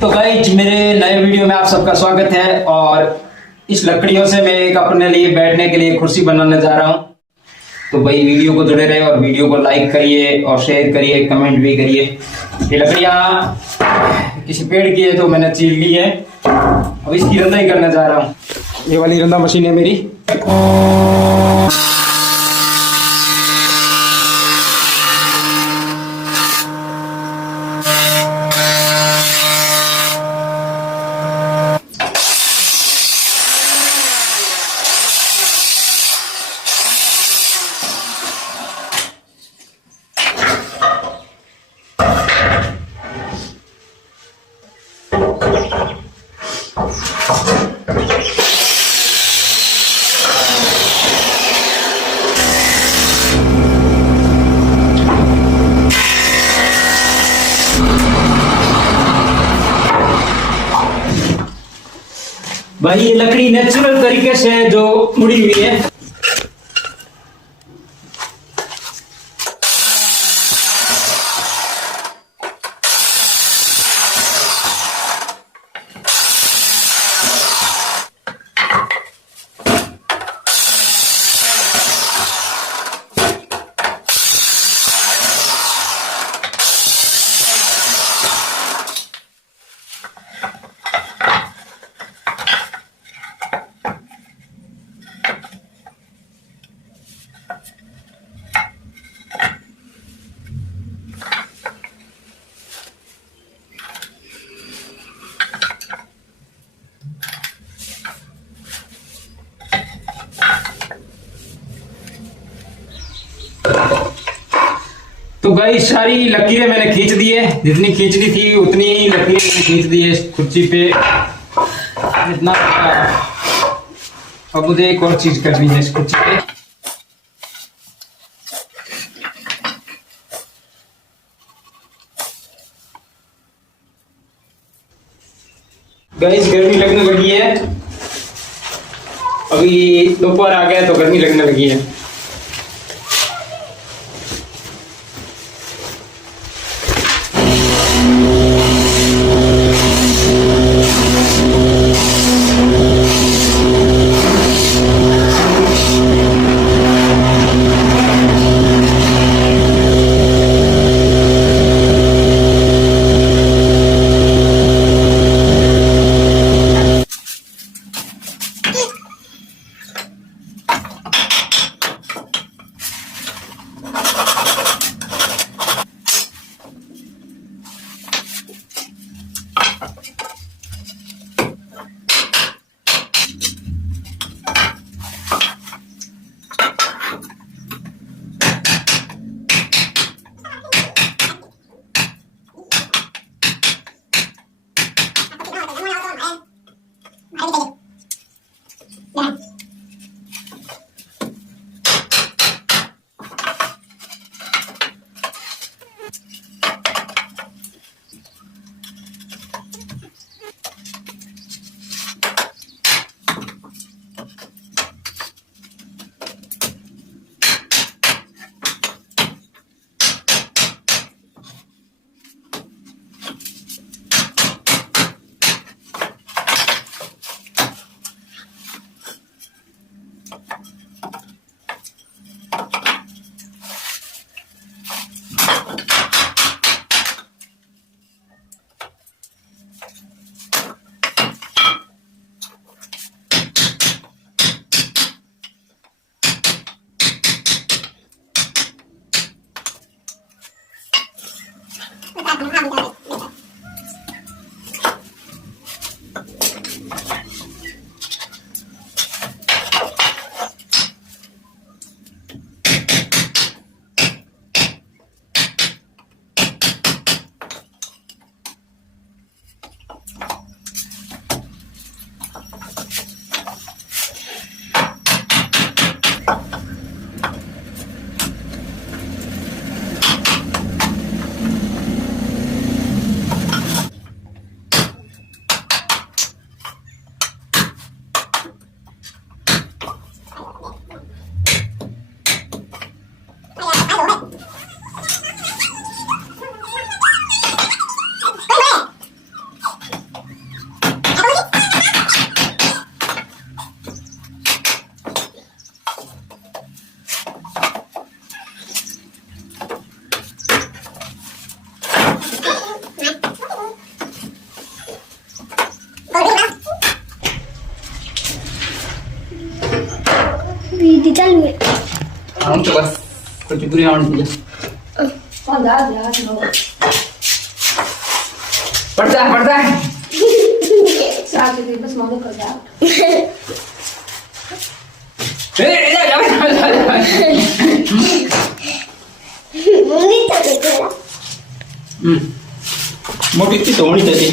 तो गाइस मेरे नए वीडियो में आप सबका स्वागत है। और इस लकड़ियों से मैं एक अपने लिए बैठने के लिए कुर्सी बनाने जा रहा हूं। तो भाई वीडियो को जुड़े रहे और वीडियो को लाइक करिए और शेयर करिए, कमेंट भी करिए। ये लकड़ियां किसी पेड़ की है तो मैंने चीर ली है। अब इसकी रंधाई करने जा रहा हूँ। ये वाली रंधा मशीन है मेरी। भाई ये लकड़ी नेचुरल तरीके से जो मुड़ी हुई है। तो गाइस सारी लकीरें मैंने खींच दी है, जितनी खींचनी थी उतनी ही लकीरें मैंने खींच दी है इस कुर्सी पे। इतना अब मुझे एक और चीज करनी है इस कुर्सी पे। गाइस गर्मी लगने लगी है, अभी दोपहर आ गया तो गर्मी लगने लगी है। तो बस कुछ बुरी आउट पड़ता है बस मानो कर जा मोटी थी तो होनी चाहिए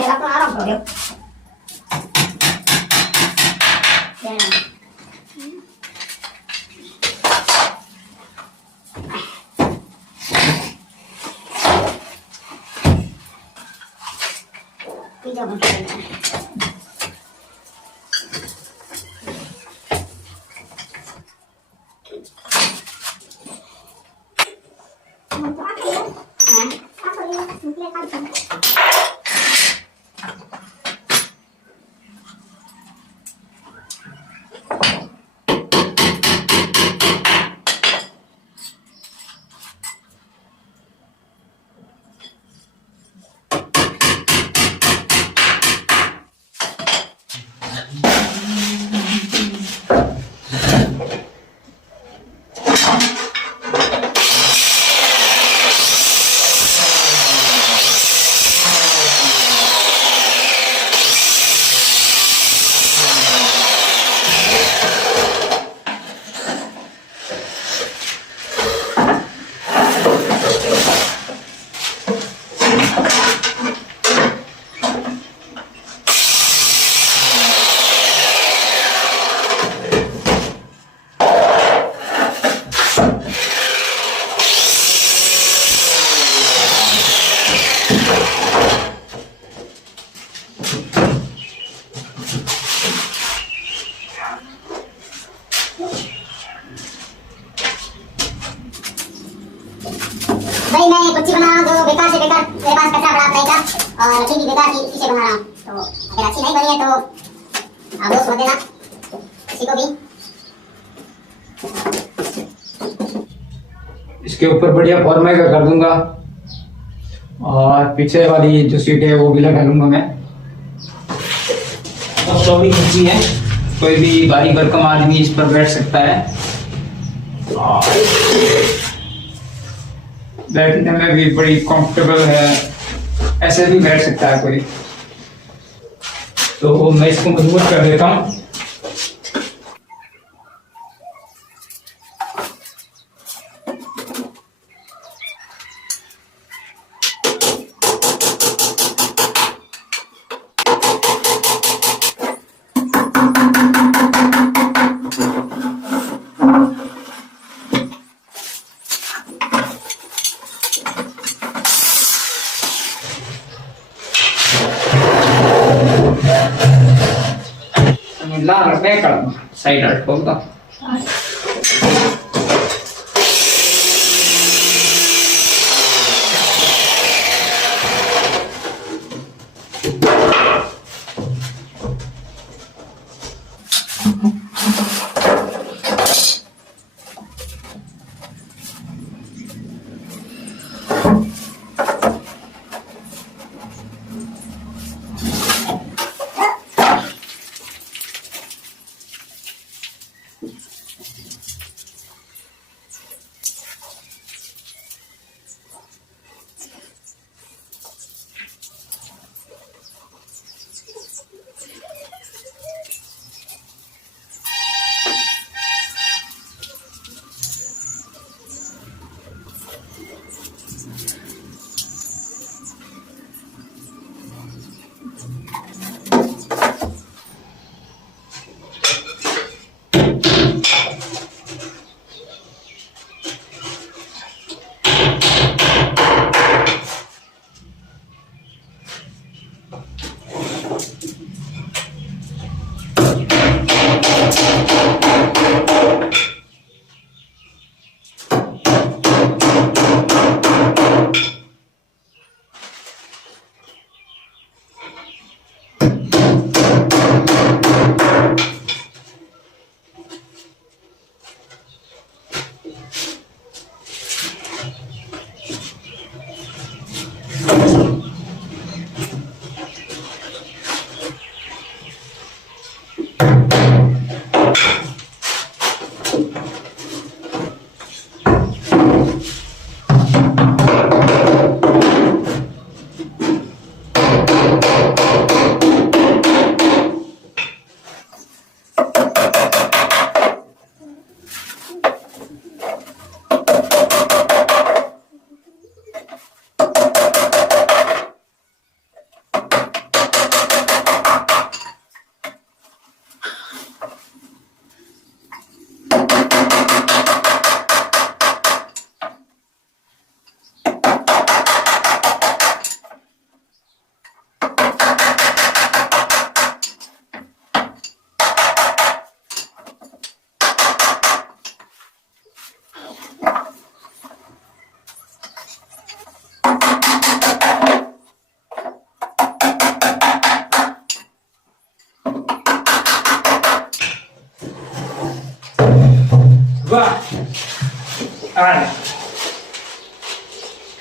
Será claro, bro. भाई मैं कुछ बना रहा हूँ जो बेकार से बेकार मेरे पास कचरा पड़ा नहीं था और अभी भी बेकार की चीजें बना रहा हूँ तो अगर अच्छी नहीं बनी है तो आप दोस्त मत देना किसी को भी। इसके ऊपर बढ़िया फॉर्मे का कर दूंगा और पीछे वाली जो सीट है वो भी लगा लूंगा मैं। और चौड़ी खच्ची है, कोई भी भारी भरकम आदमी इस पर बैठ सकता है और बैठने में भी बड़ी कंफर्टेबल है, ऐसे भी बैठ सकता है कोई। तो मैं इसको मजबूत कर देता हूँ। Lar bekal side art होगा।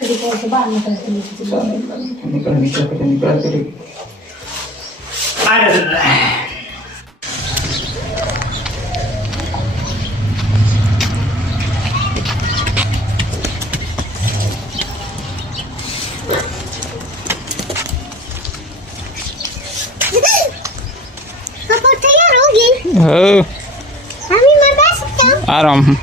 निकल अरे तैयार होगी हो अभी मैं बैठ सकता हूँ आराम